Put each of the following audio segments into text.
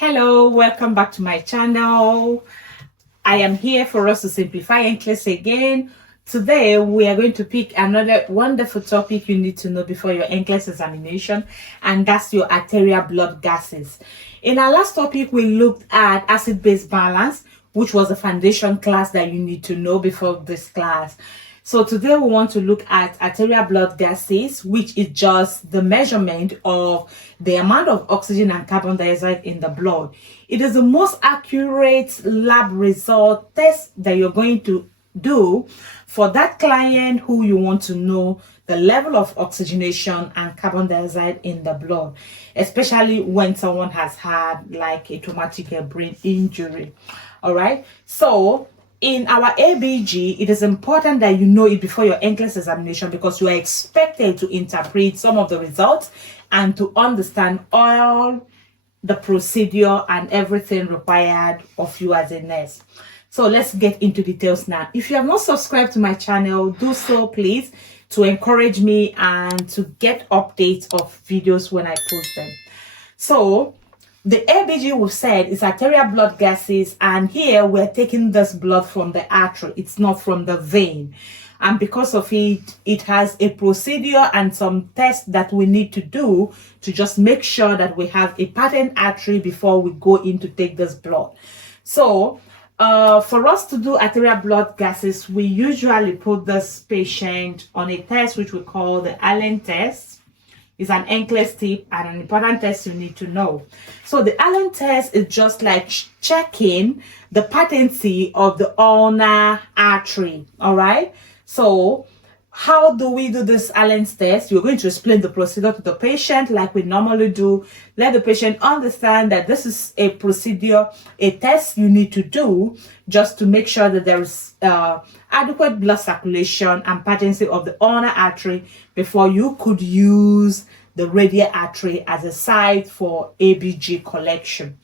Hello, welcome back to my channel. I am here for us to simplify NCLEX again. Today, we are going to pick another wonderful topic you need to know before your NCLEX examination, and that's your arterial blood gases. In our last topic, we looked at acid-base balance, which was a foundation class that you need to know before this class. So today we want to look at arterial blood gases, which is just the measurement of the amount of oxygen and carbon dioxide in the blood. It is the most accurate lab result test that you're going to do for that client who you want to know the level of oxygenation and carbon dioxide in the blood, especially when someone has had like a traumatic brain injury. All right, so in our ABG, it is important that you know it before your NCLEX examination because you are expected to interpret some of the results and to understand all the procedure and everything required of you as a nurse. So let's get into details now. If you have not subscribed to my channel, do so please, to encourage me and to get updates of videos when I post them. So the ABG we've said is arterial blood gases, and here we're taking this blood from the artery. It's not from the vein. And because of it, it has a procedure and some tests that we need to do to just make sure that we have a patent artery before we go in to take this blood. So for us to do arterial blood gases, we usually put this patient on a test which we call the Allen test. Is an NCLEX tip and an important test you need to know. So the Allen test is just like checking the patency of the ulnar artery. All right. So how do we do this Allen test? We're going to explain the procedure to the patient like we normally do. Let the patient understand that this is a procedure, a test you need to do just to make sure that there is adequate blood circulation and patency of the ulnar artery before you could use the radial artery as a site for ABG collection.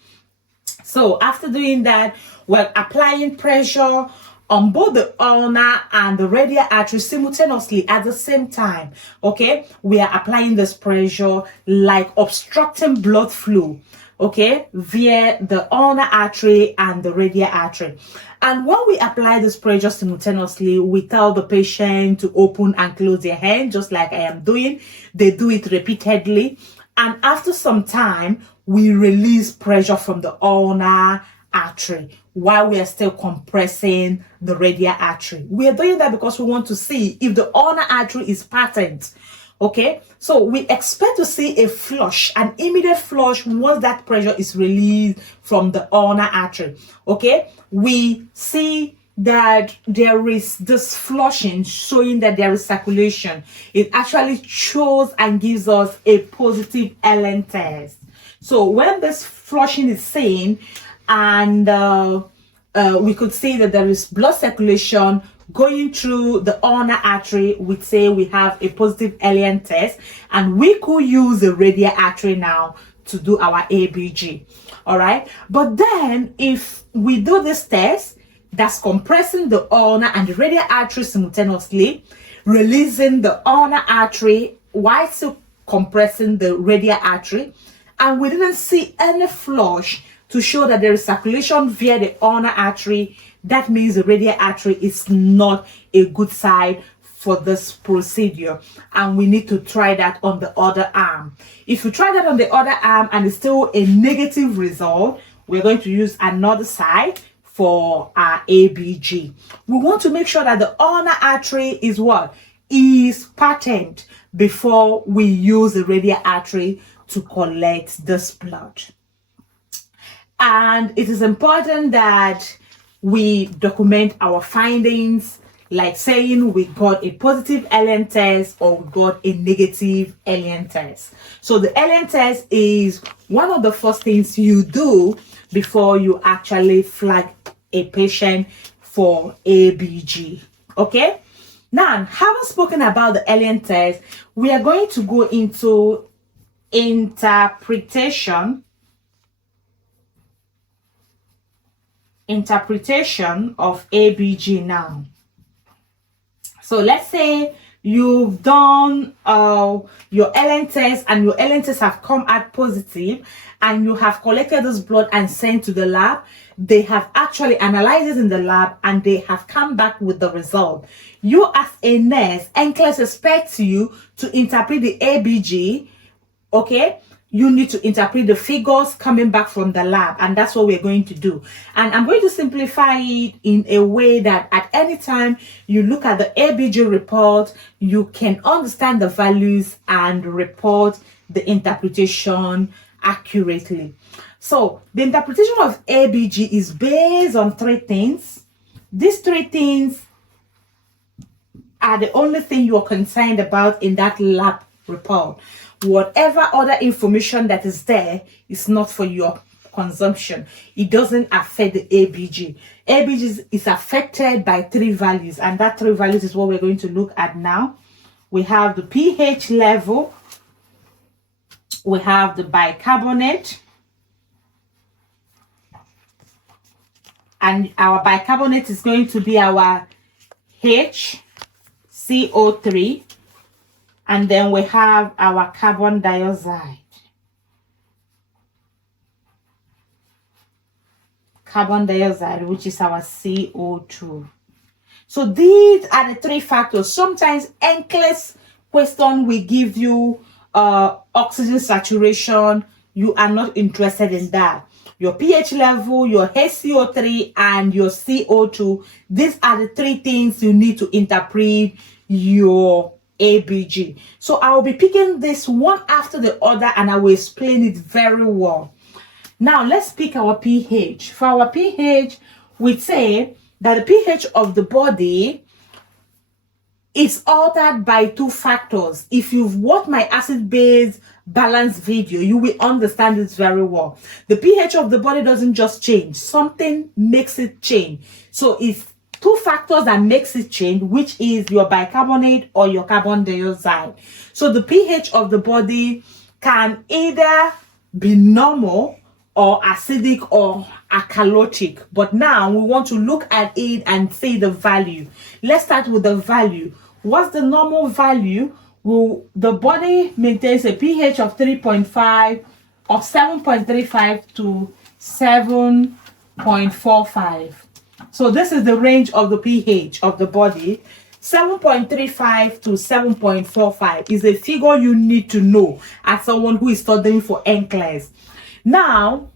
So after doing that, we're applying pressure on both the ulnar and the radial artery simultaneously at the same time. Okay, we are applying this pressure like obstructing blood flow, okay, via the ulnar artery and the radial artery. And when we apply this pressure simultaneously, we tell the patient to open and close their hand, just like I am doing. They do it repeatedly, and after some time we release pressure from the ulnar artery while we are still compressing the radial artery. We are doing that because we want to see if the ulnar artery is patent. Okay, so we expect to see a flush, an immediate flush once that pressure is released from the ulnar artery. Okay, we see that there is this flushing showing that there is circulation. It actually shows and gives us a positive Allen test. So when this flushing is seen, and we could see that there is blood circulation going through the ulnar artery, we'd say we have a positive Allen test, and we could use the radial artery now to do our ABG. All right, but then if we do this test that's compressing the ulnar and the radial artery simultaneously, releasing the ulnar artery while still compressing the radial artery, and we didn't see any flush to show that there is circulation via the ulnar artery, that means the radial artery is not a good site for this procedure, and we need to try that on the other arm. If you try that on the other arm and it's still a negative result, we're going to use another side for our ABG. We want to make sure that the ulnar artery is what? Is patent before we use the radial artery to collect this blood. And it is important that we document our findings, like saying we got a positive Allen test or we got a negative Allen test. So the Allen test is one of the first things you do before you actually flag a patient for ABG. Okay, now having spoken about the Allen test, we are going to go into interpretation of ABG now. So let's say you've done your LN test and your LN tests have come out positive, and you have collected this blood and sent to the lab, they have actually analyzed it in the lab and they have come back with the result. You as a nurse, NCLEX expects you to interpret the ABG, okay? You need to interpret the figures coming back from the lab, and that's what we're going to do. And I'm going to simplify it in a way that at any time you look at the ABG report, you can understand the values and report the interpretation accurately. So the interpretation of ABG is based on three things. These three things are the only thing you're concerned about in that lab report. Whatever other information that is there is not for your consumption. It doesn't affect the ABG. ABG is affected by three values, and that three values is what we're going to look at now. We have the pH level, we have the bicarbonate, and our bicarbonate is going to be our HCO3, and then we have our carbon dioxide. Carbon dioxide, which is our CO2. So these are the three factors. Sometimes NCLEX question will give you oxygen saturation. You are not interested in that. Your pH level, your HCO3, and your CO2. These are the three things you need to interpret your ABG. So I will be picking this one after the other and I will explain it very well. Now let's pick our pH. For our pH, we say that the pH of the body is altered by two factors. If you've watched my acid-base balance video, you will understand this very well. The pH of the body doesn't just change. Something makes it change. So it's two factors that makes it change, which is your bicarbonate or your carbon dioxide. So the pH of the body can either be normal or acidic or alkalotic. But now we want to look at it and see the value. Let's start with the value. What's the normal value? Well, the body maintains a pH of 3.5 of 7.35 to 7.45. So this is the range of the pH of the body. 7.35 to 7.45 is a figure you need to know as someone who is studying for NCLEX. Now,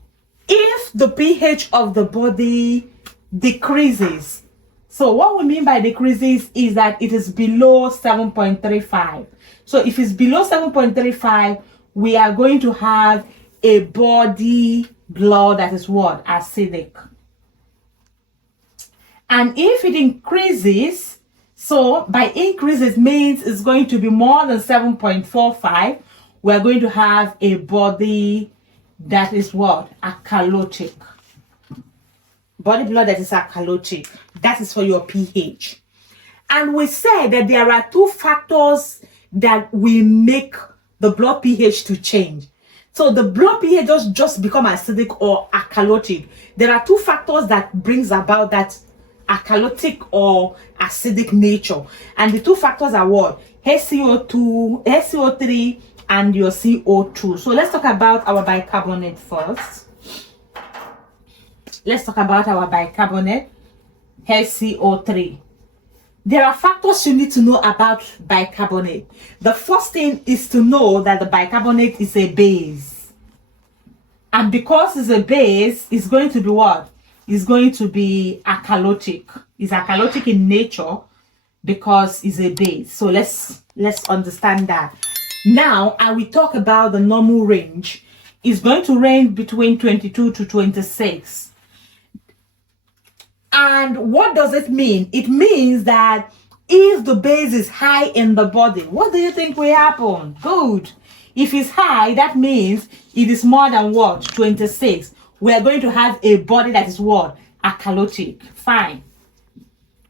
if the pH of the body decreases, so what we mean by decreases is that it is below 7.35. So if it's below 7.35, we are going to have a body blood that is what? Acidic. And if it increases, so by increases means it's going to be more than 7.45, we're going to have a body that is what? Alkalotic. Body blood that is alkalotic. That is for your pH. And we said that there are two factors that will make the blood pH to change. So the blood pH doesn't just become acidic or alkalotic. There are two factors that brings about that alkalotic or acidic nature. And the two factors are what? HCO2, HCO3, and your CO2. So let's talk about our bicarbonate first. Let's talk about our bicarbonate, HCO3. There are factors you need to know about bicarbonate. The first thing is to know that the bicarbonate is a base. And because it's a base, it's going to be what? It's going to be alkalotic. It's alkalotic in nature because it's a base. So let's understand that. Now, I will talk about the normal range. It's going to range between 22 to 26. And what does it mean? It means that if the base is high in the body, what do you think will happen? Good. If it's high, that means it is more than what? 26. We are going to have a body that is what? Alkalotic. Fine.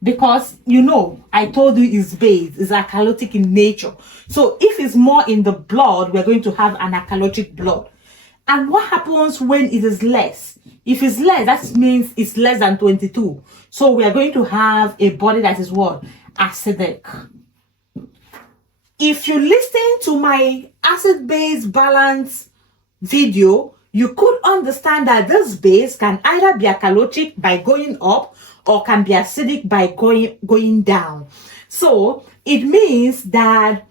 Because, you know, I told you it's base, it's alkalotic in nature. So if it's more in the blood, we're going to have an alkalotic blood. And what happens when it is less? If it's less, that means it's less than 22. So we are going to have a body that is what? Acidic. if you listen to my acid-base balance video, you could understand that this base can either be alkalotic by going up or can be acidic by going down. So it means that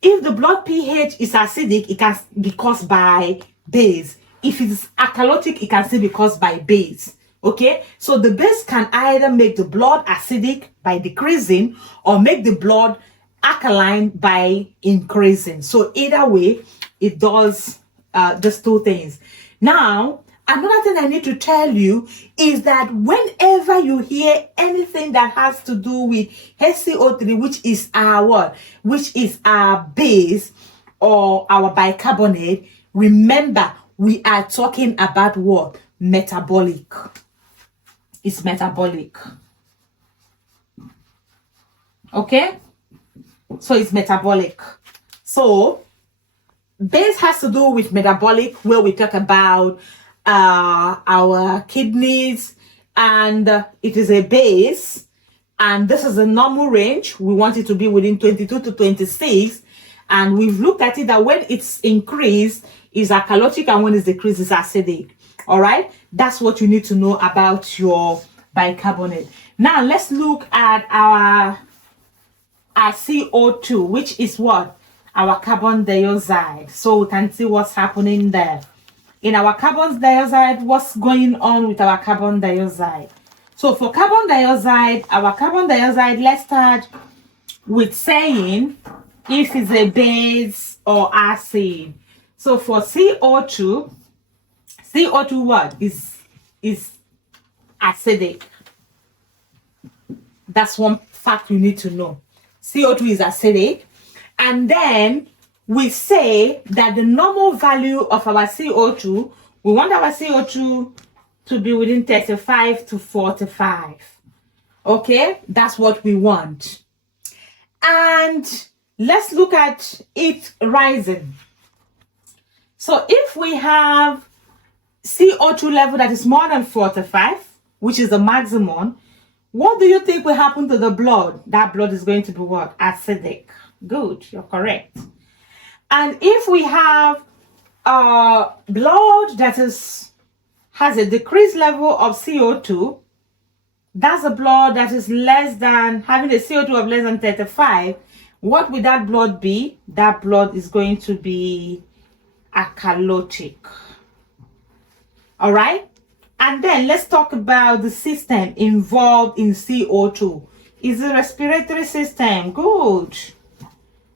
if the blood pH is acidic, it can be caused by base. If it's alkalotic, it can still be caused by base. Okay, so the base can either make the blood acidic by decreasing or make the blood alkaline by increasing. So either way, it does these two things. Now, another thing I need to tell you is that whenever you hear anything that has to do with HCO3, which is our what? Which is our base or our bicarbonate, remember we are talking about what? Metabolic. It's metabolic. Okay? So it's metabolic. So base has to do with metabolic, where we talk about our kidneys, and it is a base, and this is a normal range. We want it to be within 22 to 26, and we've looked at it that when it's increased is alkalotic and when it's decreased is acidic. All right, that's what you need to know about your bicarbonate. Now let's look at our CO2, which is what? Our carbon dioxide. So we can see what's happening there. In our carbon dioxide, what's going on with our carbon dioxide? So for carbon dioxide, let's start with saying if it's a base or acid. So for CO2 what? Is acidic. That's one fact you need to know. CO2 is acidic. And then we say that the normal value of our CO2, we want our CO2 to be within 35 to 45. Okay, that's what we want. And let's look at it rising. So if we have CO2 level that is more than 45, which is the maximum, what do you think will happen to the blood? That blood is going to be what? Acidic. Good, you're correct. And if we have blood that has a decreased level of CO2, that's a blood that is less than, having a CO2 of less than 35, what will that blood be? That blood is going to be alkalotic. All right? And then let's talk about the system involved in CO2. Is the respiratory system. Good.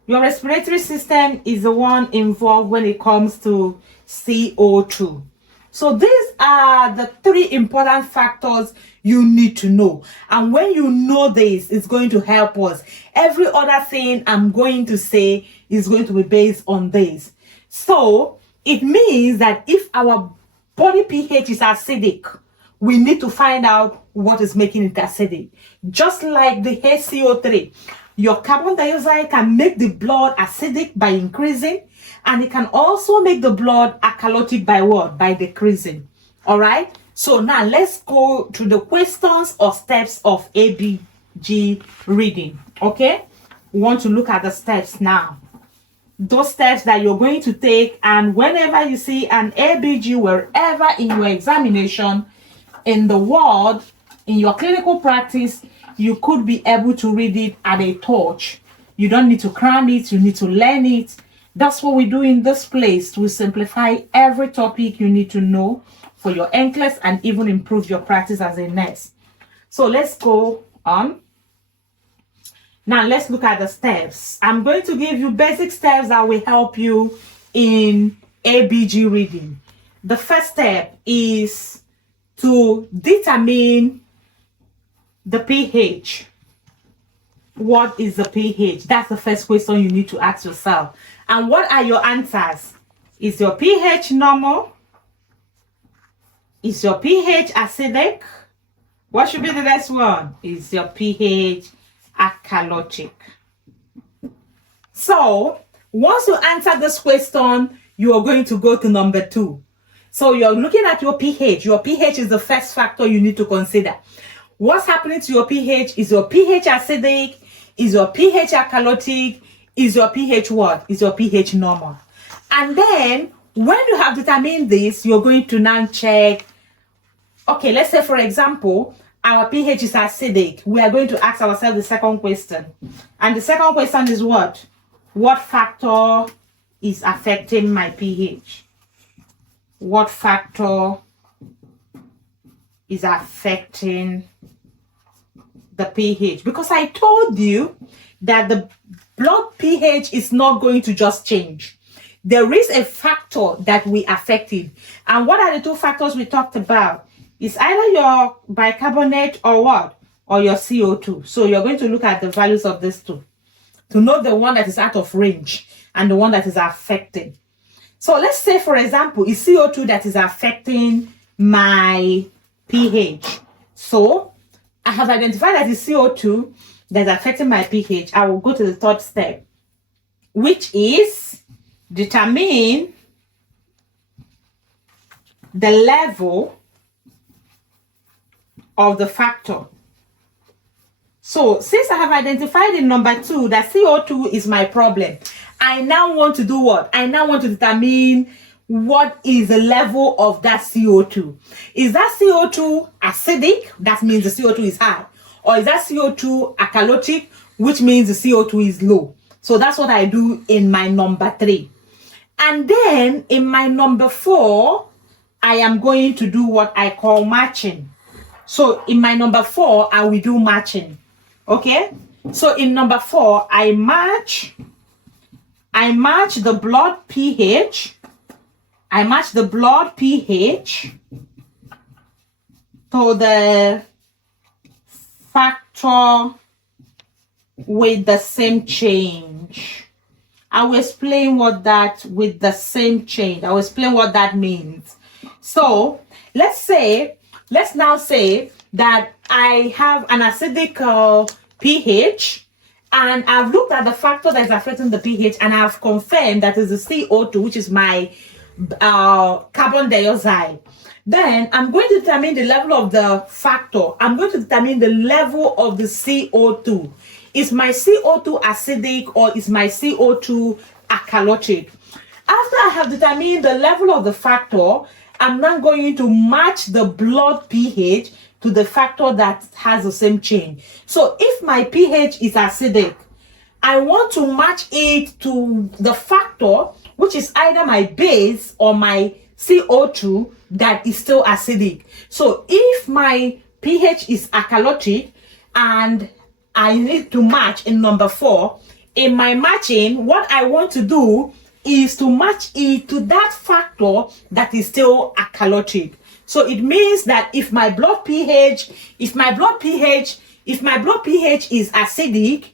Your respiratory system is the one involved when it comes to CO2. So these are the three important factors you need to know. And when you know this, it's going to help us. Every other thing I'm going to say is going to be based on this. So it means that if our body pH is acidic, we need to find out what is making it acidic. Just like the HCO3. Your carbon dioxide can make the blood acidic by increasing, and it can also make the blood alkalotic by what? By decreasing. All right. So now let's go to the questions or steps of ABG reading. Okay. We want to look at the steps now. Those steps that you're going to take, and whenever you see an ABG, wherever in your examination, in the world, in your clinical practice, you could be able to read it at a touch. You don't need to cram it. You need to learn it. That's what we do in this place, to simplify every topic you need to know for your NCLEX and even improve your practice as a nurse. So let's go on. Now let's look at the steps. I'm going to give you basic steps that will help you in ABG reading. The first step is to determine the pH. What is the pH? That's the first question you need to ask yourself. And what are your answers? Is your pH normal? Is your pH acidic? What should be the next one? Is your pH alkalotic? So once you answer this question, you are going to go to number 2. So you're looking at your pH. Your pH is the first factor you need to consider. What's happening to your pH? Is your pH acidic? Is your pH alkalotic? is your pH what? Is your pH normal? And then when you have determined this, you're going to now check. Okay, let's say for example, our pH is acidic. We are going to ask ourselves the second question. And the second question is what? What factor is affecting my pH? What factor is affecting the pH? Because I told you that the blood pH is not going to just change. There is a factor that we affected. And what are the two factors we talked about? It's either your bicarbonate or what? Or your CO2. So you're going to look at the values of these two to know the one that is out of range and the one that is affected. So let's say, for example, it's CO2 that is affecting my pH. So I have identified that it's CO2 that's affecting my pH. I will go to the third step, which is determine the level of the factor. So since I have identified in number 2 that CO2 is my problem, I now want to do what? I now want to determine what is the level of that CO2. Is that CO2 acidic? That means the CO2 is high. Or is that CO2 alkalotic? Which means the CO2 is low. So that's what I do in my number 3. And then in my number 4, I am going to do what I call matching. So in my number 4, I will do matching. Okay? So in number 4, I match the blood pH. I match the blood pH to the factor with the same change. I will explain what that with the same change. I will explain what that means. So let's now say that I have an acidic pH, and I've looked at the factor that is affecting the pH, and I've confirmed that is the CO2, which is my carbon dioxide. Then I'm going to determine the level of the factor. I'm going to determine the level of the CO2. Is my CO2 acidic or is my CO2 alkalotic? After I have determined the level of the factor, I'm now going to match the blood pH to the factor that has the same change. So if my pH is acidic, I want to match it to the factor, which is either my base or my CO2 that is still acidic. So if my pH is alkalotic and I need to match in number 4, in my matching, what I want to do is to match it to that factor that is still alkalotic. So it means that if my blood pH is acidic,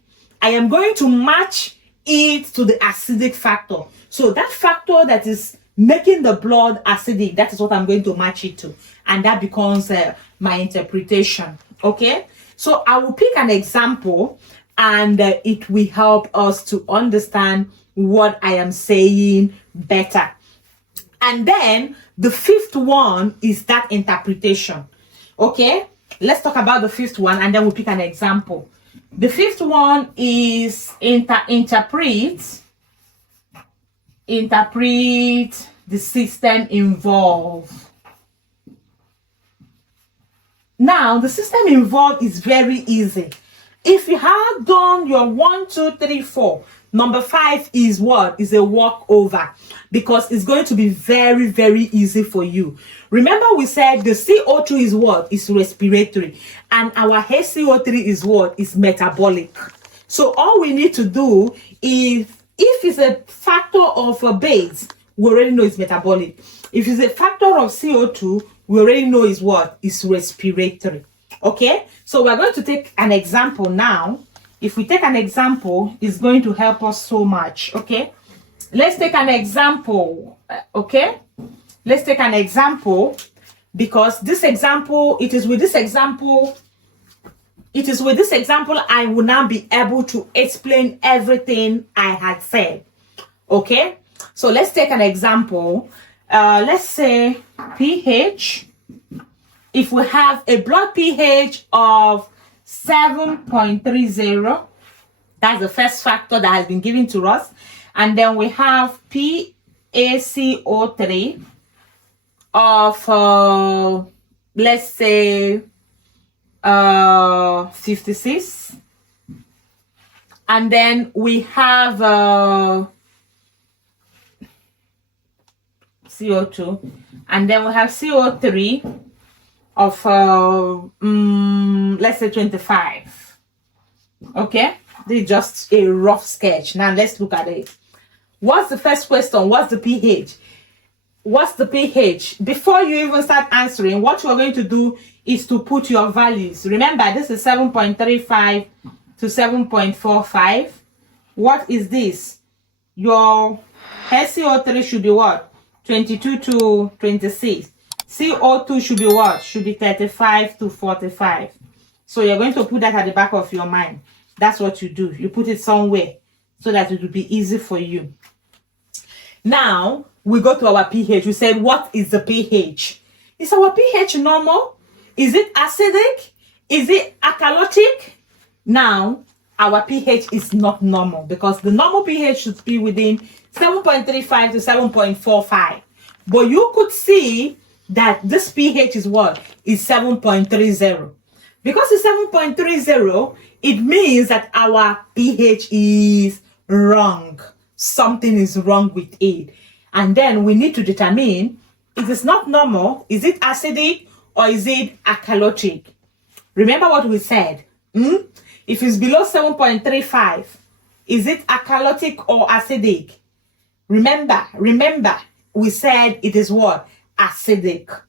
I am going to match it to the acidic factor. So that factor that is making the blood acidic, that is what I'm going to match it to. And that becomes my interpretation. Okay? So I will pick an example, and it will help us to understand what I am saying better. And then the 5th one is that interpretation. Okay? Let's talk about the 5th one, and then we'll pick an example. The 5th one is interpret the system involved. Now, the system involved is very easy. If you have done your 1, 2, 3, 4, number 5 is what? Is a walkover, because it's going to be very, very easy for you. Remember, we said the CO2 is what? Is respiratory. And our HCO3 is what? Is metabolic. So all we need to do is, if it's a factor of a base, we already know it's metabolic. If it's a factor of CO2, we already know is what? Is respiratory. Okay? So we're going to take an example now. If we take an example, it's going to help us so much. Okay? Let's take an example. Okay? Let's take an example, because this example, it is with this example I will now be able to explain everything I had said. Okay? So let's take an example. Let's say pH. If we have a blood pH of 7.30, That's the first factor that has been given to us. And then we have PaCO3 of, let's say, 56. And then we have CO2. And then we have CO3 of, let's say, 25. Okay? This is just a rough sketch. Now let's look at it. What's the first question? What's the pH? What's the pH? Before you even start answering, what you're going to do is to put your values. Remember, this is 7.35 to 7.45. What is this? Your SCO3 should be what? 22 to 26. CO2 should be what? Should be 35 to 45. So you're going to put that at the back of your mind. That's what you do. You put it somewhere so that it will be easy for you. Now, we go to our pH. We said, what is the pH? Is our pH normal? Is it acidic? Is it alkalotic? Now, our pH is not normal because the normal pH should be within 7.35 to 7.45. But you could see that this pH is what? Is 7.30. Because it's 7.30, it means that our pH is wrong. Something is wrong with it. And then we need to determine, if it's not normal, is it acidic or is it alkalotic? Remember what we said. If it's below 7.35, is it alkalotic or acidic? Remember, we said it is what? Acidic.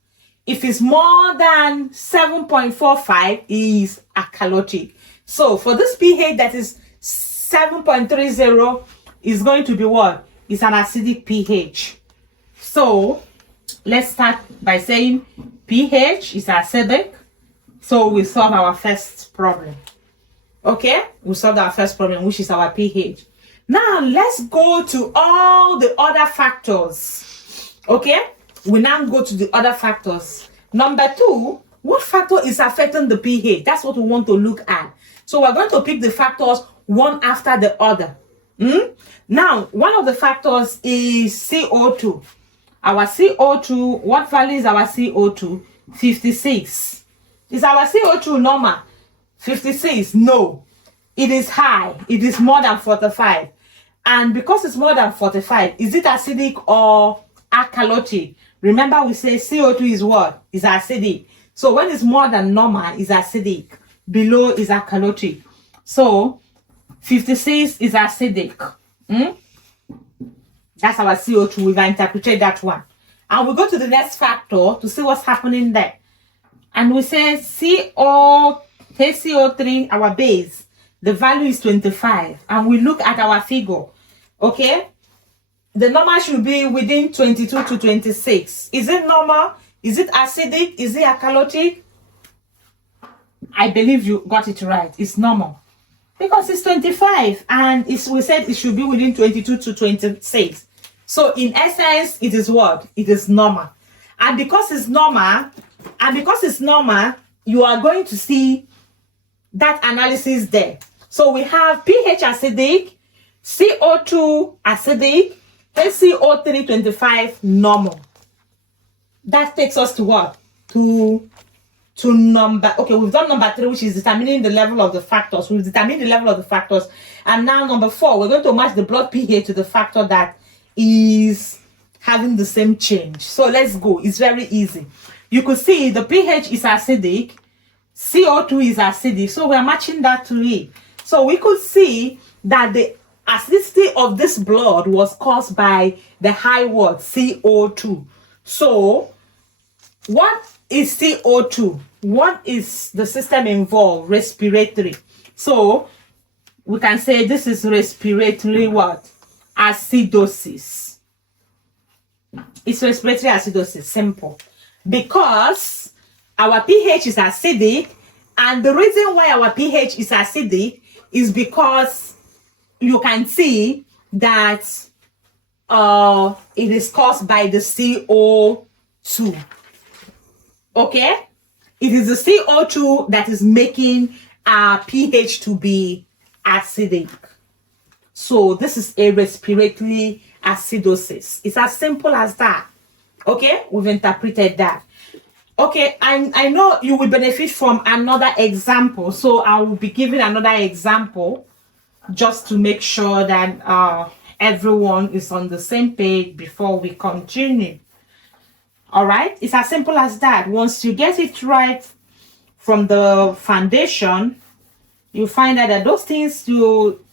If it's more than 7.45, is alkalotic. So for this pH that is 7.30 is going to be what? It's an acidic pH. So let's start by saying pH is acidic. So we solve our first problem. Okay? We solved our first problem, which is our pH. Now let's go to all the other factors. Okay? We now go to the other factors. Number 2, what factor is affecting the pH? That's what we want to look at. So we're going to pick the factors one after the other. Now, one of the factors is CO2. Our CO2, what value is our CO2? 56. Is our CO2 normal? 56? No. It is high. It is more than 45. And because it's more than 45, is it acidic or alkalotic? Remember, we say CO2 is what? Is acidic. So when it's more than normal, it's acidic. Below is alkalotic. So 56 is acidic. That's our CO2. We've interpreted that one. And we go to the next factor to see what's happening there. And we say CO3, our base, the value is 25. And we look at our figure. Okay? The normal should be within 22 to 26. Is it normal? Is it acidic? Is it alkalotic? I believe you got it right. It's normal. Because it's 25. And we said it should be within 22 to 26. So in essence, it is what? It is normal. And because it's normal, you are going to see that analysis there. So we have pH acidic, CO2 acidic, SCO3 25 normal. That takes us to what? To number, okay, we've done number 3, which is determining the level of the factors. We've determined the level of the factors. And now number 4, we're going to match the blood pH to the factor that is having the same change. So let's go. It's very easy. You could see the pH is acidic, CO2 is acidic. So we're matching that to it. So we could see that the acidity of this blood was caused by the high what? CO2. So what is CO2? What is the system involved? Respiratory. So we can say this is respiratory what? Acidosis. It's respiratory acidosis. Simple. Because our pH is acidic, and the reason why our pH is acidic is because you can see that it is caused by the CO2. Okay? It is the CO2 that is making our pH to be acidic. So this is a respiratory acidosis. It's as simple as that. Okay, we've interpreted that. Okay, I know you will benefit from another example. So I will be giving another example just to make sure that everyone is on the same page before we continue. All right, it's as simple as that. Once you get it right from the foundation, you find out that those things you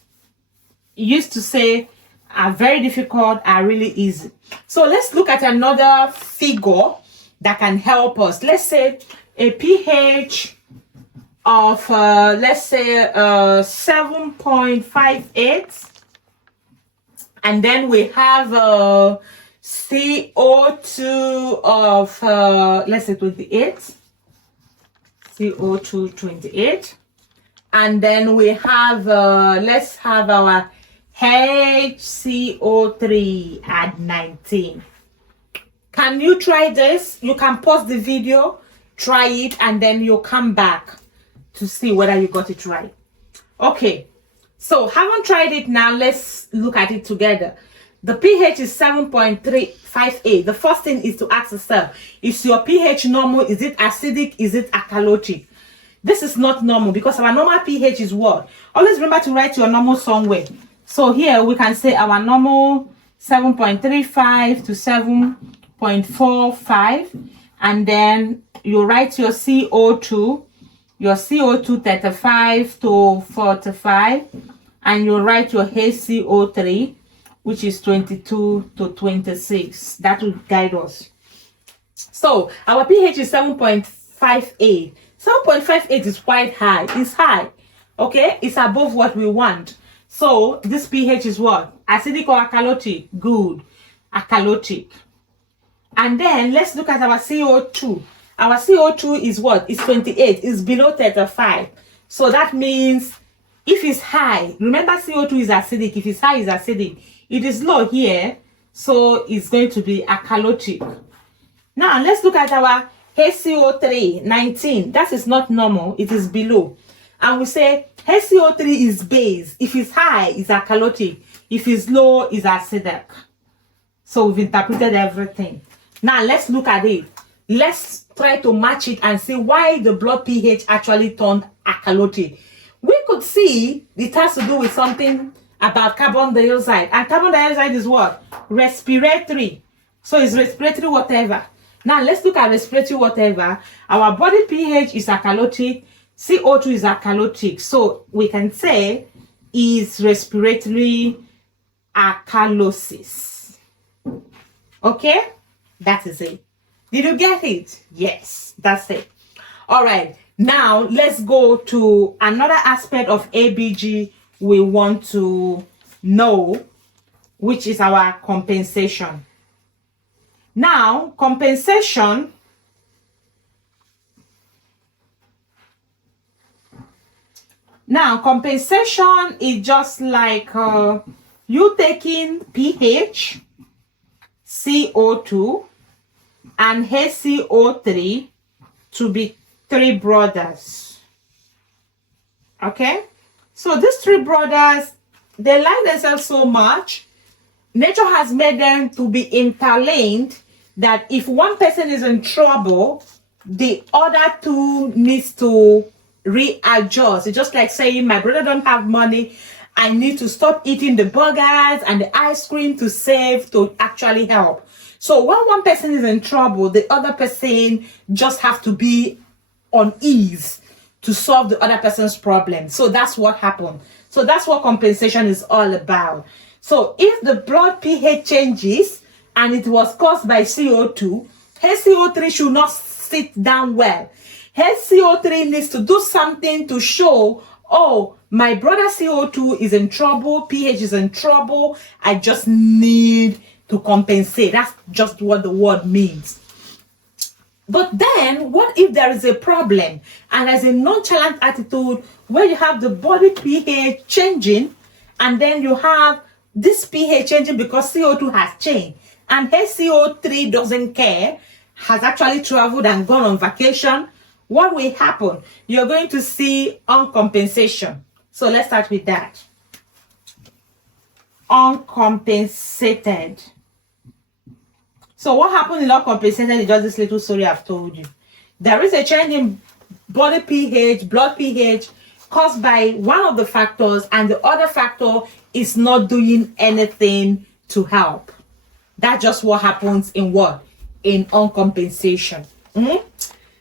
used to say are very difficult are really easy. So let's look at another figure that can help us. Let's say a pH of let's say 7.58, and then we have CO2 of let's say 28, CO2 28, and then we have let's have our HCO3 at 19. Can you try this? You can pause the video, try it, and then you'll come back to see whether you got it right. Okay, so haven't tried it now, let's look at it together. The pH is 7.358. The first thing is to ask yourself, is your pH normal? Is it acidic? Is it alkalotic? This is not normal because our normal pH is what? Always remember to write your normal somewhere. So here we can say our normal 7.35 to 7.45, and then you write your CO2, your CO2 35 to 45, and you write your HCO3, which is 22 to 26. That will guide us. So our pH is 7.58. 7.58 is quite high. It's high. Okay, it's above what we want. So this pH is what? Acidic or alkalotic? Good. Alkalotic. And then let's look at our CO2. Our CO2 is what? It's 28. It's below 35. So that means if it's high, remember CO2 is acidic. If it's high, it's acidic. It is low here, so it's going to be alkalotic. Now let's look at our HCO3, 19. That is not normal. It is below. And we say HCO3 is base. If it's high, it's alkalotic. If it's low, it's acidic. So we've interpreted everything. Now let's look at it. Let's try to match it and see why the blood pH actually turned alkalotic. We could see it has to do with something about carbon dioxide. And carbon dioxide is what? Respiratory. So it's respiratory whatever. Now let's look at respiratory whatever. Our body pH is alkalotic. CO2 is alkalotic. So we can say is respiratory alkalosis. Okay? That is it. Did you get it? Yes, that's it. All right. Now let's go to another aspect of ABG we want to know, which is our compensation. Now, compensation is just like you taking pH, CO2, and HCO3 to be three brothers. Okay? So these three brothers, they like themselves so much. Nature has made them to be interlinked that if one person is in trouble, the other two needs to readjust. It's just like saying, my brother don't have money. I need to stop eating the burgers and the ice cream to save to actually help. So when one person is in trouble, the other person just have to be on ease to solve the other person's problem. So that's what happened. So that's what compensation is all about. So if the blood pH changes and it was caused by CO2, HCO3 should not sit down well. HCO3 needs to do something to show, oh, my brother CO2 is in trouble, pH is in trouble, I just need to compensate. That's just what the word means. But then, what if there is a problem and there's a nonchalant attitude where you have the body pH changing and then you have this pH changing because CO2 has changed and HCO3 doesn't care, has actually traveled and gone on vacation? What will happen? You're going to see uncompensation. So let's start with that. Uncompensated. So what happened in uncompensated is just this little story I've told you. There is a change in body pH, blood pH, caused by one of the factors, and the other factor is not doing anything to help. That's just what happens in what? In uncompensation.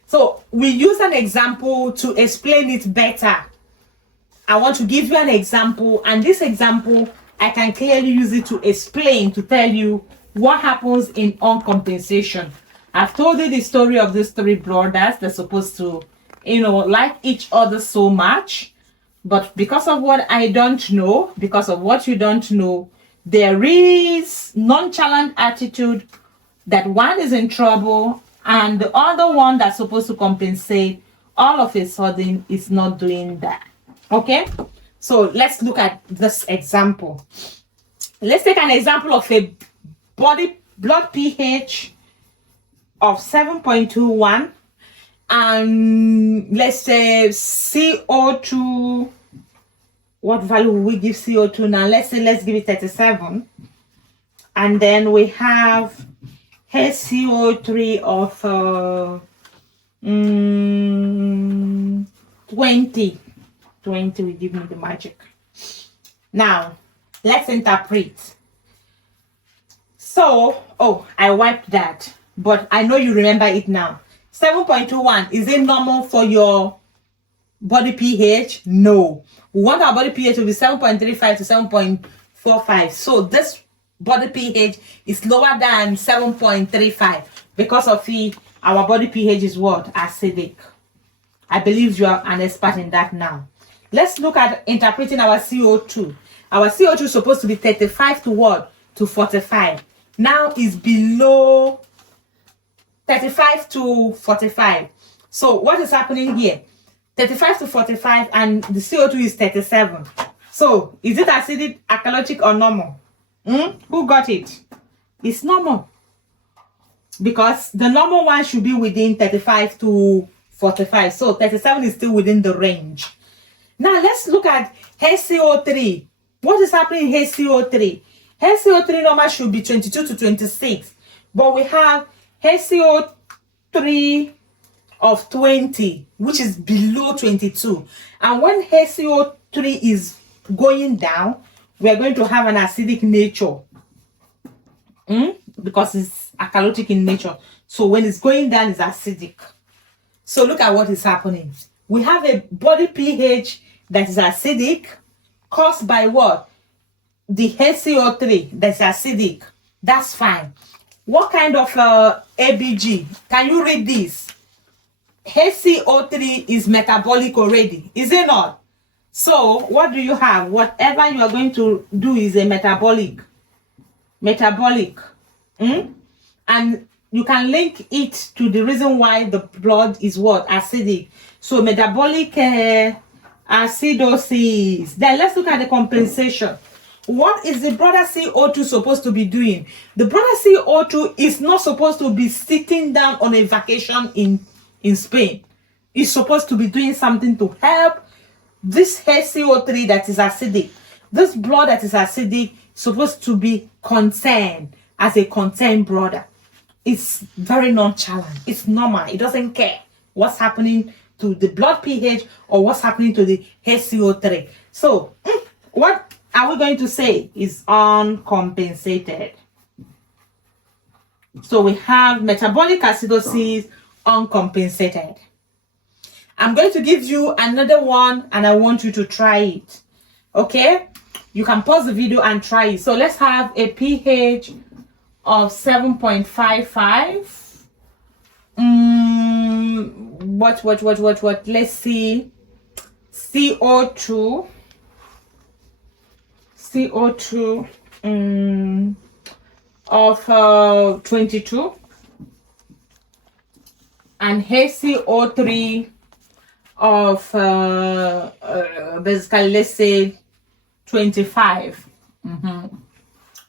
So we use an example to explain it better. I want to give you an example, and this example I can clearly use it to explain, to tell you what happens in uncompensation. I've told you the story of these three brothers. They're supposed to, like each other so much, but because of what I don't know, because of what you don't know, there is nonchalant attitude that one is in trouble and the other one that's supposed to compensate all of a sudden is not doing that. Okay, so let's look at this example. Let's take an example of a blood pH of 7.21, and let's say CO2. What value will we give CO2 now? Let's give it 37, and then we have HCO3 of 20. 20 will give me the magic. Now let's interpret. So, I wiped that, but I know you remember it now. 7.21, is it normal for your body pH? No. We want our body pH to be 7.35 to 7.45. So this body pH is lower than 7.35 because of our body pH is what? Acidic. I believe you are an expert in that now. Let's look at interpreting our CO2. Our CO2 is supposed to be 35 to what? To 45. Now is below 35 to 45. So what is happening here? 35 to 45 and the CO2 is 37. So is it acidic, alkalotic, or normal? Who got it? It's normal. Because the normal one should be within 35 to 45. So 37 is still within the range. Now let's look at HCO3. What is happening in HCO3? HCO3 normal should be 22 to 26. But we have HCO3 of 20, which is below 22. And when HCO3 is going down, we are going to have an acidic nature. Because it's alkalotic in nature. So when it's going down, it's acidic. So look at what is happening. We have a body pH that is acidic, caused by what? The HCO3 that's acidic. That's fine. What kind of ABG? Can you read this? HCO3 is metabolic already, is it not? So what do you have? Whatever you are going to do is a metabolic. And you can link it to the reason why the blood is what? Acidic. So metabolic acidosis. Then let's look at the compensation. What is the brother CO2 supposed to be doing? The brother CO2 is not supposed to be sitting down on a vacation in Spain. It's supposed to be doing something to help this HCO3 that is acidic. This blood that is acidic is supposed to be concerned as a concerned brother. It's very nonchalant. It's normal. It doesn't care what's happening to the blood pH or what's happening to the HCO3. So what are we going to say is uncompensated? So we have metabolic acidosis, uncompensated. I'm going to give you another one and I want you to try it. Okay? You can pause the video and try it. So let's have a pH of 7.55. What? Let's see. CO2 of 22 and HCO3 of basically, let's say 25.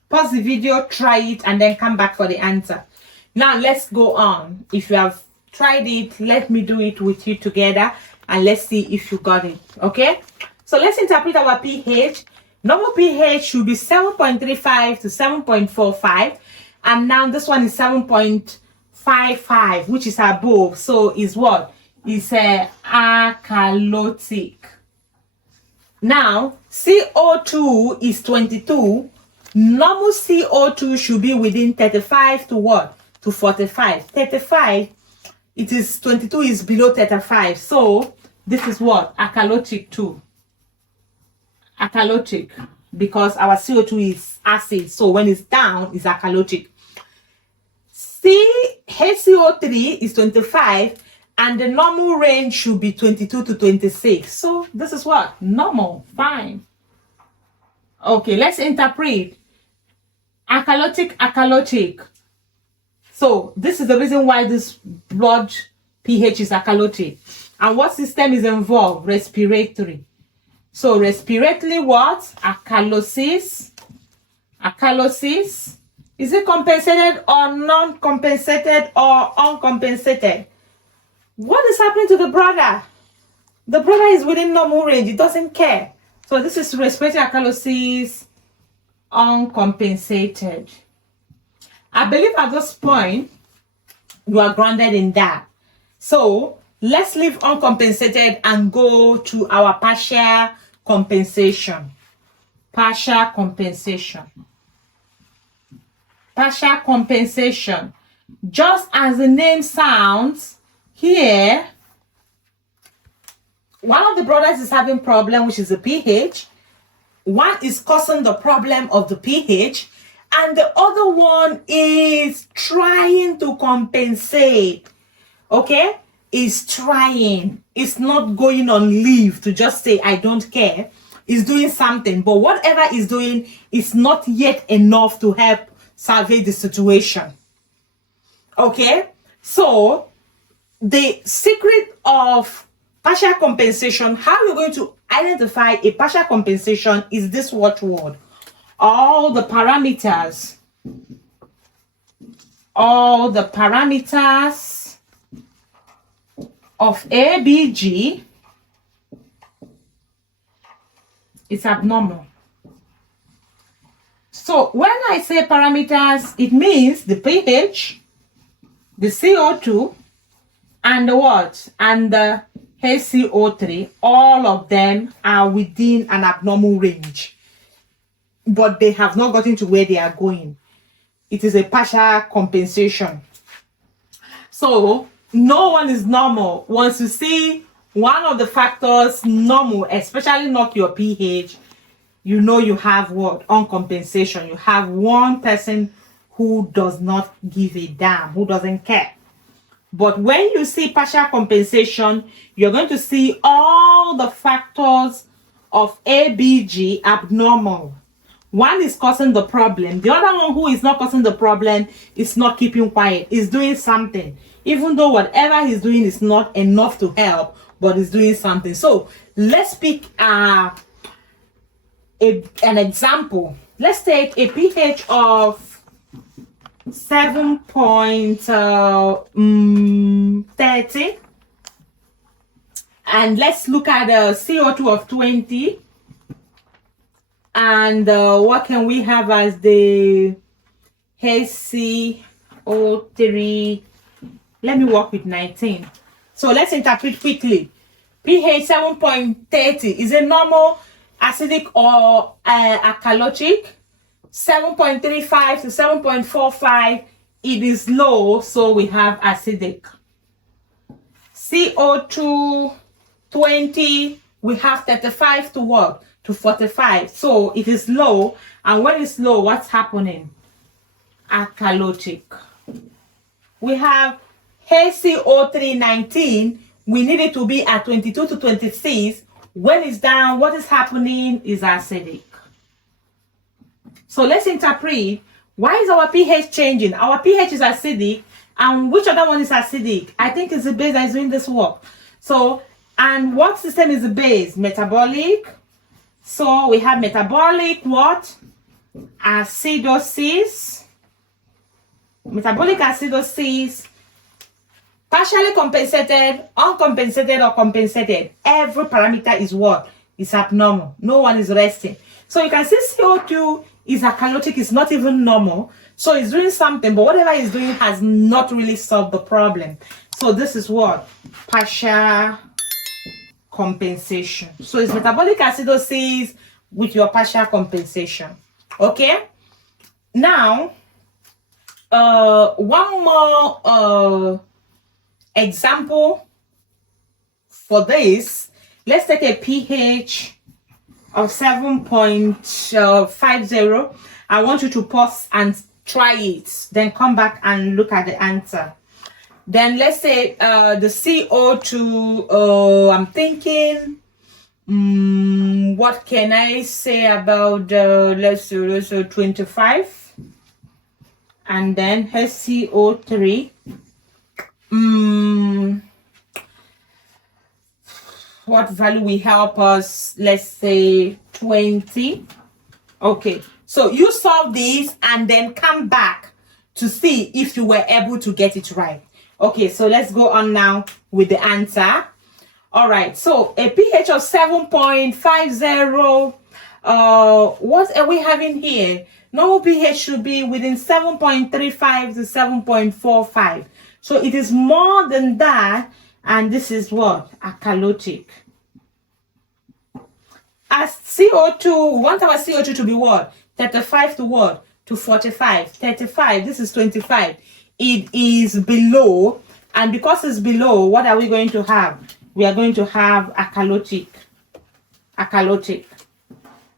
Pause the video, try it, and then come back for the answer. Now let's go on. If you have tried it, let me do it with you together and let's see if you got it. Okay, So let's interpret our pH. Normal pH should be 7.35 to 7.45. And now this one is 7.55, which is above. So is what? It's alkalotic. Now, CO2 is 22. Normal CO2 should be within 35 to what? To 45. 35, it is 22 is below 35. So this is what? Alkalotic too. Alkalotic, because our CO2 is acid. So when it's down, it's alkalotic. HCO3 is 25, and the normal range should be 22 to 26. So this is what? Normal. Fine. Okay, let's interpret. Alkalotic, alkalotic. So this is the reason why this blood pH is alkalotic. And what system is involved? Respiratory. So respiratory what? Alkalosis. Alkalosis. Is it compensated or non-compensated or uncompensated? What is happening to the brother? The brother is within normal range. It doesn't care. So this is respiratory alkalosis, uncompensated. I believe at this point, you are grounded in that. So let's leave uncompensated and go to our partial compensation. Partial compensation. Partial compensation. Just as the name sounds, here, one of the brothers is having problem, which is the pH. One is causing the problem of the pH, and the other one is trying to compensate. Okay? Is trying. It's not going on leave to just say, I don't care. It's doing something. But whatever it's doing is not yet enough to help salvage the situation. Okay? So, the secret of partial compensation, how you're going to identify a partial compensation is this watchword. All the parameters of ABG is abnormal. So when I say parameters, it means the pH, the CO2, and the what? And the HCO3, all of them are within an abnormal range. But they have not gotten to where they are going. It is a partial compensation. So no one is normal. Once you see one of the factors normal, especially not your pH, you know you have what? Uncompensation. You have one person who does not give a damn, who doesn't care. But when you see partial compensation, you're going to see all the factors of ABG abnormal. One is causing the problem. The other one who is not causing the problem is not keeping quiet. Is doing something. Even though whatever he's doing is not enough to help, but he's doing something. So let's pick an example. Let's take a pH of 7.30. And let's look at the CO2 of 20. And what can we have as the HCO3? Let me work with 19. So let's interpret quickly. pH 7.30. Is it normal, acidic, or alkalotic? 7.35 to 7.45. It is low, so we have acidic. CO2 20. We have 35 to what? To 45. So it is low. And when it's low, what's happening? Alkalotic. We have HCO3 19. We need it to be at 22 to 26. When it's down, what is happening is acidic. So let's interpret. Why is our pH changing? Our pH is acidic. And which other one is acidic? I think it's the base that is doing this work. So, and what system is the base? Metabolic. So we have metabolic what? Acidosis. Metabolic acidosis. Partially compensated, uncompensated, or compensated. Every parameter is what? It's abnormal. No one is resting. So you can see CO2 is alkalotic. It's not even normal. So it's doing something, but whatever it's doing has not really solved the problem. So this is what? Partial compensation. So it's metabolic acidosis with your partial compensation. Okay? Now, one more example for this. Let's take a pH of 7.50. I want you to pause and try it. Then come back and look at the answer. Then let's say the CO2, I'm thinking, what can I say about, let's say 25. And then HCO3. What value will help us? Let's say 20. Okay, so you solve this and then come back to see if you were able to get it right. Okay, so let's go on now with the answer. All right, so a pH of 7.50. What are we having here? Normal pH should be within 7.35 to 7.45. So it is more than that, and this is what? Alkalotic. As CO2, we want our CO2 to be what? 35 to what? To 45. 35, this is 25. It is below, and because it's below, what are we going to have? We are going to have alkalotic.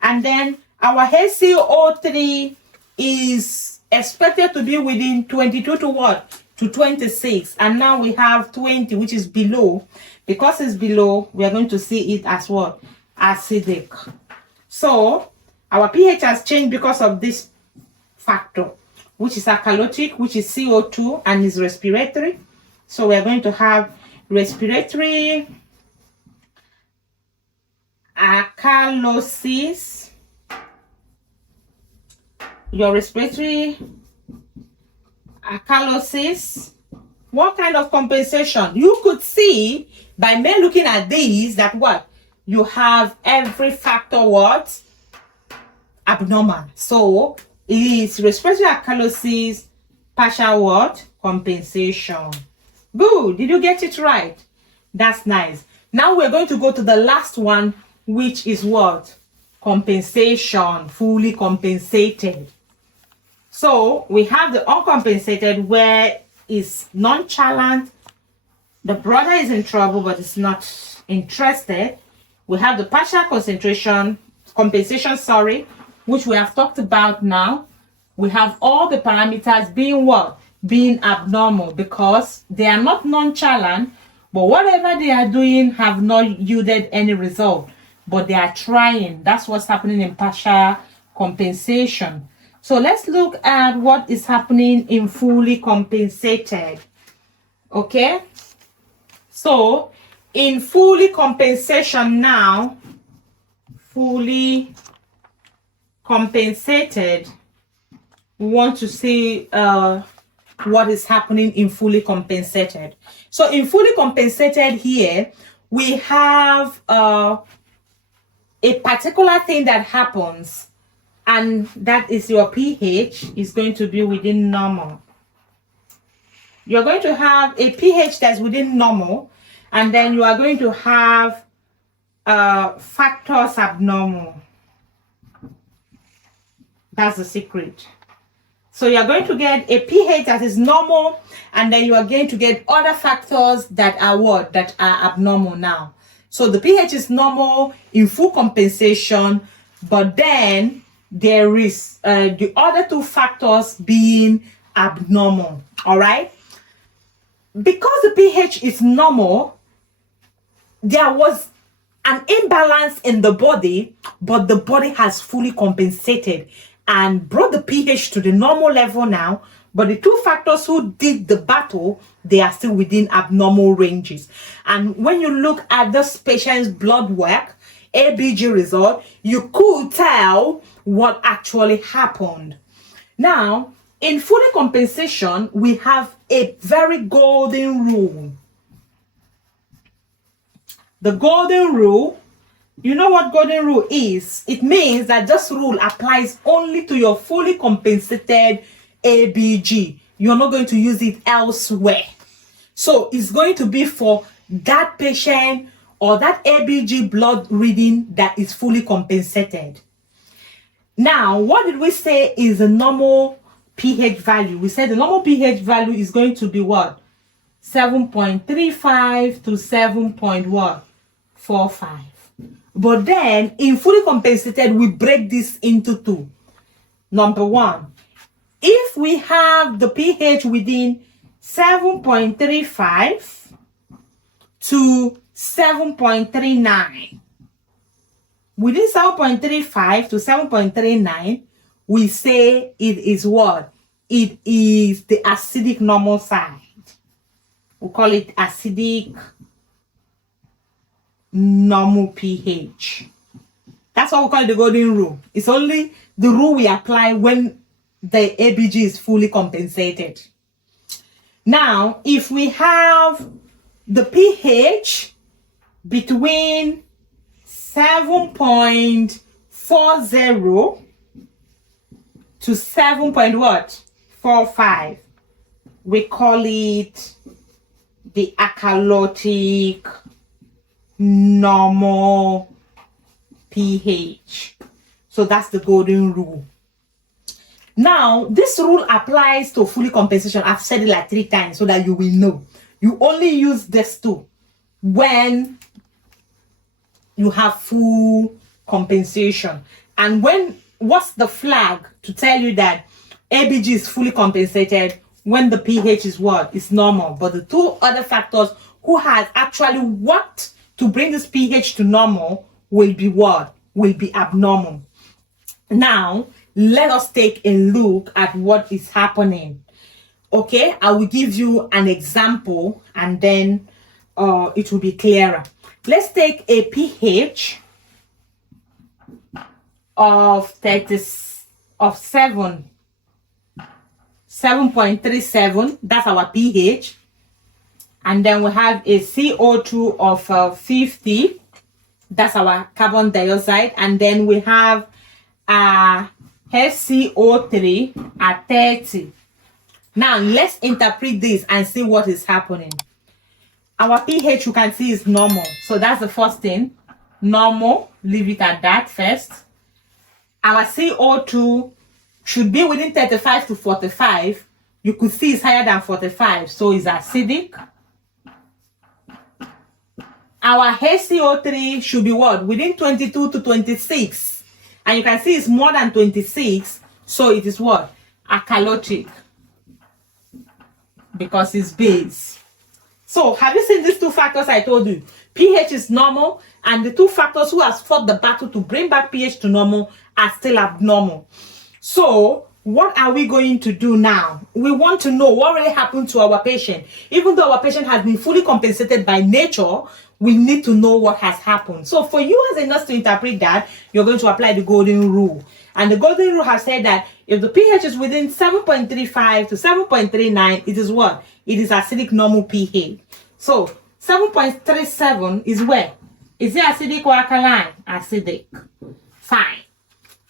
And then our HCO3 is expected to be within 22 to what? To 26. And now we have 20, which is below. Because it's below, we are going to see it as what? Acidic. So our pH has changed because of this factor, which is alkalotic, which is CO2, and is respiratory. So we are going to have respiratory alkalosis. Your respiratory alkalosis. What kind of compensation? You could see by me looking at these that what? You have every factor what? Abnormal. So it is respiratory alkalosis, partial what? Compensation. Good. Did you get it right? That's nice. Now we're going to go to the last one, which is what? Compensation, fully compensated. So we have the uncompensated, where it's nonchalant. The brother is in trouble, but it's not interested. We have the partial compensation, which we have talked about now. We have all the parameters being what? Being abnormal, because they are not nonchalant, but whatever they are doing have not yielded any result, but they are trying. That's what's happening in partial compensation. So let's look at what is happening in fully compensated. Okay, so in fully compensation now, fully compensated, we want to see what is happening in fully compensated. So in fully compensated here, we have a particular thing that happens, and that is your pH is going to be within normal. You're going to have a pH that's within normal, and then you are going to have factors abnormal. That's the secret. So you're going to get a pH that is normal, and then you are going to get other factors that are what? That are abnormal now. So the pH is normal in full compensation, but then there is the other two factors being abnormal. All right? Because the pH is normal, there was an imbalance in the body, but the body has fully compensated and brought the pH to the normal level now. But the two factors who did the battle, they are still within abnormal ranges. And when you look at this patient's blood work, ABG result, you could tell what actually happened. Now, in fully compensation, we have a very golden rule. The golden rule You know what golden rule is? It means that this rule applies only to your fully compensated ABG. You're not going to use it elsewhere. So it's going to be for that patient or that ABG blood reading that is fully compensated. Now, what did we say is the normal pH value? We said the normal pH value is going to be what? 7.35 to 7.45. But then in fully compensated, we break this into two. Number one, if we have the pH within 7.35 to 7.39, within 7.35 to 7.39, we say it is what? It is the acidic normal side. We call it acidic normal pH. That's what we call the golden rule. It's only the rule we apply when the ABG is fully compensated. Now, if we have the pH between 7.40 to 7.45, we call it the alkalotic normal pH. So that's the golden rule. Now, this rule applies to fully compensation. I've said it like 3 times so that you will know. You only use this two when you have full compensation. And what's the flag to tell you that ABG is fully compensated? When the pH is what? It's normal. But the two other factors who has actually worked to bring this pH to normal will be what? Will be abnormal. Now, let us take a look at what is happening. Okay, I will give you an example and then it will be clearer. Let's take a pH of 7.37. That's our pH. And then we have a CO2 of 50. That's our carbon dioxide. And then we have HCO3 at 30. Now, let's interpret this and see what is happening. Our pH, you can see, is normal. So that's the first thing. Normal. Leave it at that first. Our CO2 should be within 35 to 45. You could see it's higher than 45. So it's acidic. Our HCO3 should be what? Within 22 to 26. And you can see it's more than 26. So it is what? Alkalotic. Because it's base. So have you seen these two factors I told you? pH is normal, and the two factors who has fought the battle to bring back pH to normal are still abnormal. So what are we going to do now? We want to know what really happened to our patient. Even though our patient has been fully compensated by nature, we need to know what has happened. So for you as a nurse to interpret that, you're going to apply the golden rule. And the golden rule has said that if the pH is within 7.35 to 7.39, it is what? It is acidic normal pH. So 7.37 is where? Is it acidic or alkaline? Acidic. Fine.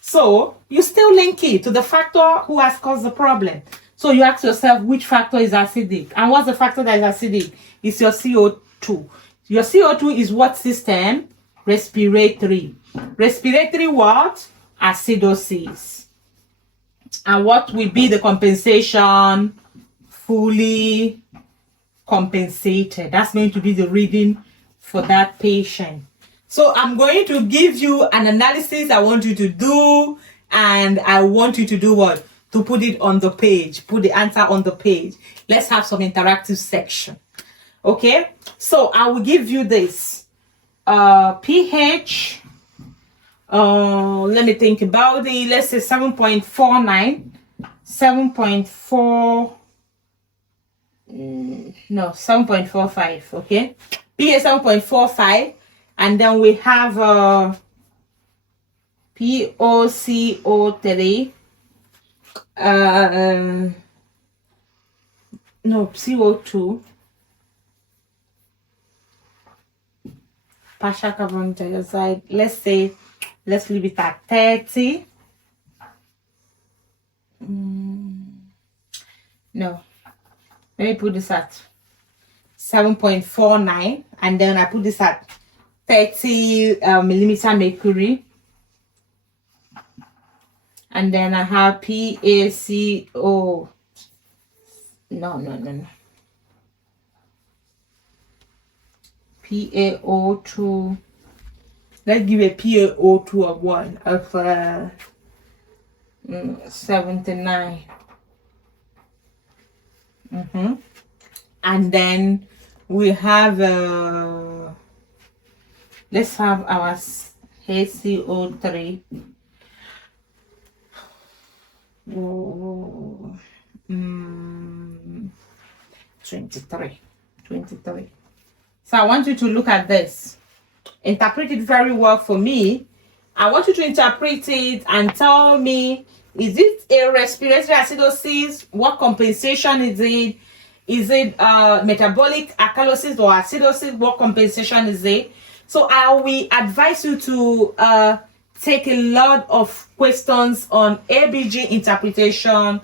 So you still link it to the factor who has caused the problem. So you ask yourself, which factor is acidic? And what's the factor that is acidic? It's your CO2. Your CO2 is what system? Respiratory. Respiratory what? Acidosis. And what will be the compensation? Fully compensated. That's going to be the reading for that patient. So I'm going to give you an analysis I want you to do, and I want you to do what? To put it on the page. Put the answer on the page. Let's have some interactive section. Okay? So I will give you this. pH. Let me think about it. Let's say 7.49. 7.45. Okay? pH 7.45. And then we have POCO3. CO2. partial carbon dioxide. Let's leave it at 30. No, let me put this at 7.49, and then I put this at 30 millimeter mercury, and then I have PaCO. No. PaO2. Let's give a PaO2 of 1 of 79. And then we have let's have our HCO3. 23. So I want you to look at this, interpret it very well for me. I want you to interpret it and tell me, is it a respiratory acidosis? What compensation is it? Is it metabolic alkalosis or acidosis? What compensation is it? So I will advise you to take a lot of questions on ABG interpretation.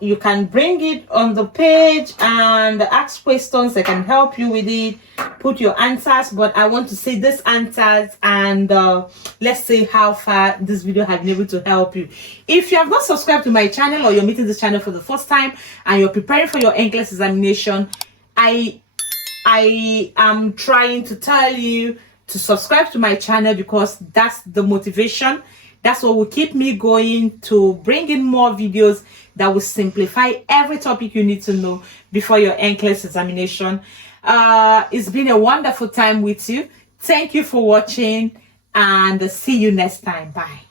You can bring it on the page and ask questions. I can help you with it, put your answers, but I want to see these answers, and let's see how far this video has been able to help you. If you have not subscribed to my channel, or you're meeting this channel for the first time and you're preparing for your NCLEX examination, I am trying to tell you to subscribe to my channel, because that's the motivation. That's what will keep me going, to bring in more videos that will simplify every topic you need to know before your NCLEX examination. It's been a wonderful time with you. Thank you for watching, and see you next time. Bye.